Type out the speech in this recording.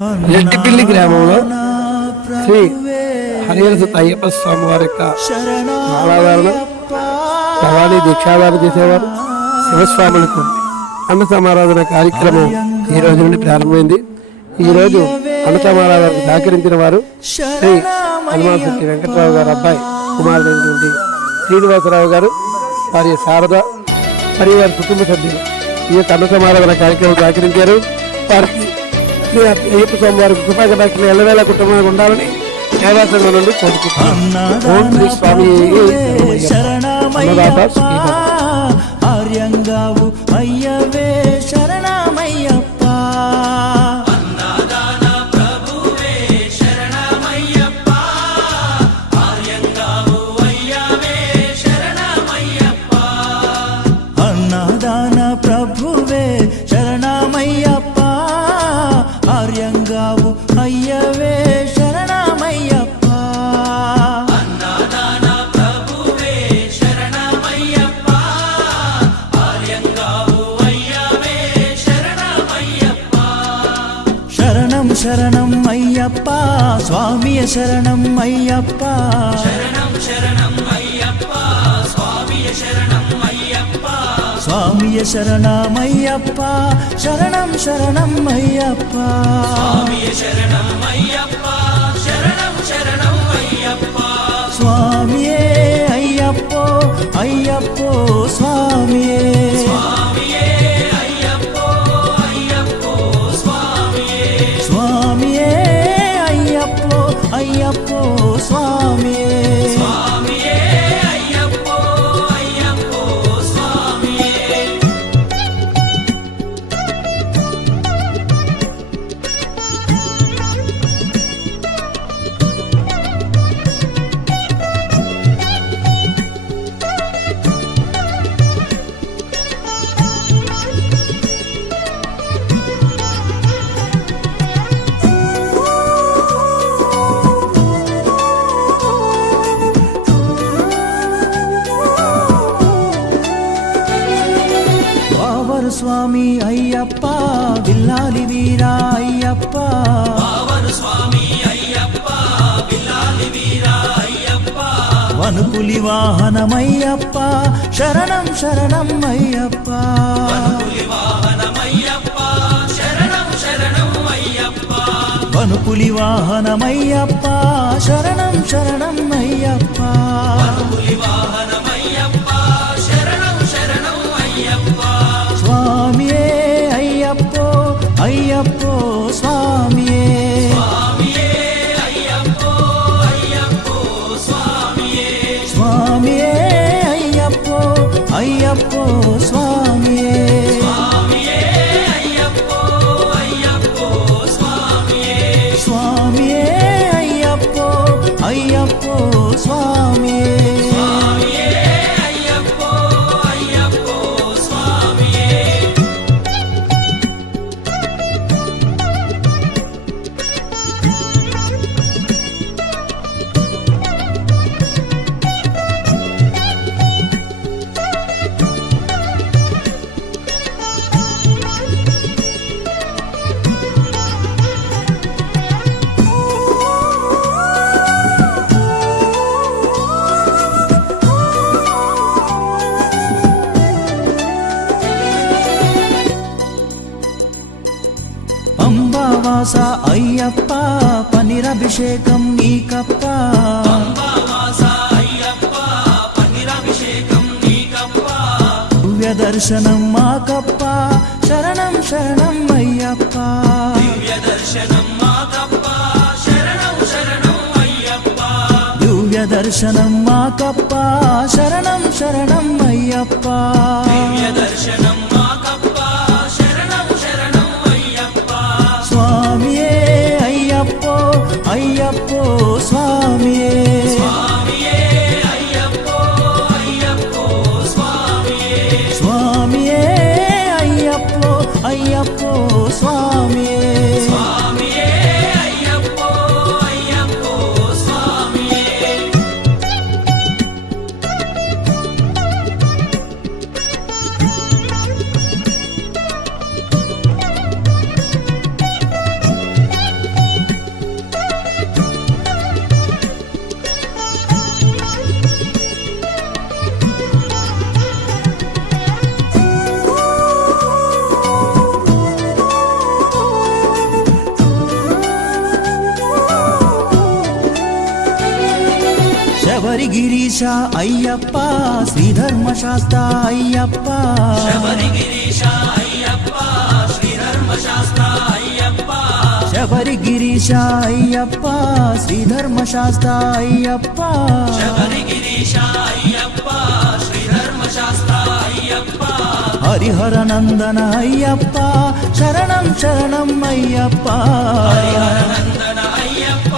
రెడ్డిపల్లి గ్రామంలో శ్రీ హరిహర అయ్యప్ప స్వామి వారి యొక్క మాలాధారణ భవానీ దీక్షాధారణ చేసేవారు శివస్వాములకు అన్న సమారాధన కార్యక్రమం ఈ రోజు నుండి ప్రారంభమైంది. ఈరోజు అన్న సమారాధనకు సహకరించిన వారు శ్రీ హనుమాన్ వెంకటరావు గారు అబ్బాయి కుమారుడైనటువంటి శ్రీనివాసరావు గారు, వారి శారద మరియు వారి కుటుంబ సభ్యులు ఈ యొక్క అన్న సమారాధన కార్యక్రమం సహకరించారు. వారికి అయ్యప్ప స్వామి వారికి కృపాకటాక్షలు ఎల్లవేళ కుటుంబానికి ఉండాలని సేవాసంగం నుండి కోరుకుంటున్నాను. స్వామి ఆర్యంగావు అయ్యవే శరణమయ్యప్ప. అన్నదాన ప్రభువే శరణమయ్యప్ప, ఆర్యంగావు అయ్యవే శరణమయ్యప్ప. అన్నదాన ప్రభువే శరణమయ్యప్ప, ఆర్యంగావు అయ్యవే శరణమయ్యప్ప. శరణం శరణం అయ్యప్ప స్వామియ శరణం అయ్యప్ప. శరణం శరణం అయ్యప్ప స్వామియ శరణం అయ్యప్ప. స్వామియ శరణమయ్యప్ప శరణం శరణం అయ్యప్ప. స్వామియ శరణం అయ్యప్ప శరణం శరణం అయ్యప్ప. స్వామియే అయ్యప్పో అయ్యప్పో స్వామియే. స్వామియే అయ్యప్పో అయ్యప్పో స్వామియే. స్వామియే అయ్యప్పో అయ్యప్పో స్వామియే. స్వామియే అయ్యప్పో అయ్యప్పో స్వామియే. వావరు స్వామి అయ్యప్ప విల్లాలి వీరా అయ్యప్ప. పావన స్వామి అయ్యప్ప బిల్లాలి వీరా అయ్యప్ప. వనుపులి వాహనమయ్యప్ప శరణం శరణం అయ్యప్ప. పులి వాహనమయ్యప్ప శరణం శరణం అయ్యప్ప. వనుపులి వాహనమయ్యప్ప శరణం శరణం అయ్యప్ప. పులి వాహనమయ్యప్ప శరణం శరణం అయ్యప్ప. స్వామియే అయ్యప్పో అయ్యప్పో స్వామియే. స్వామియే అయ్యప్పో అయ్యప్పో స్వామియే. స్వామియే అయ్యప్పో అయ్యప్పో స్వామియే. స్వామియే అయ్యప్పో అయ్యప్పో స్వామియే. స్వామియే అయ్యప్పో అయ్యప్పో స్వామియే. స్వామియే అయ్యప్పో అయ్యప్పో స్వామియే. పంబావాస అయ్యప్ప పనిరభిషేకం నీకప్ప. అంబావాస అయ్యప్ప పన్నీరాభిషేకం నీకప్ప. దివ్య దర్శనం మాకప్ప శరణం శరణం అయ్యప్ప. దివ్య దర్శనం మాకప్ప శరణం శరణం అయ్యప్ప. దివ్య దర్శనం మాకప్ప శరణం శరణం అయ్యప్ప. దివ్య దర్శనం మాకప్ప శరణం శరణం అయ్యప్ప. స్వామియే అయ్యప్పో అయ్యప్పో స్వామియే. స్వామియే అయ్యప్పో అయ్యప్పో స్వామియే. స్వామియే అయ్యప్పో అయ్యప్పో స్వామియే. స్వామియే అయ్యప్పో అయ్యప్పో స్వామియే. గిరీశ అయ్యప్ప శ్రీధర్మశాస్త్ర అయ్యప్ప శబరిగిరీశ అయ్యప్ప శ్రీధర్మశాస్త్ర అయ్యప్ప శబరిగిరీశ అయ్యప్ప శ్రీధర్మశాస్త్ర అయ్యప్ప శబరిగిరీశ అయ్యప్ప శ్రీధర్మశాస్త్ర అయ్యప్ప హరిహర నందన అయ్యప్ప శరణం శరణం అయ్యప్ప హరిహర నందన అయ్యప్ప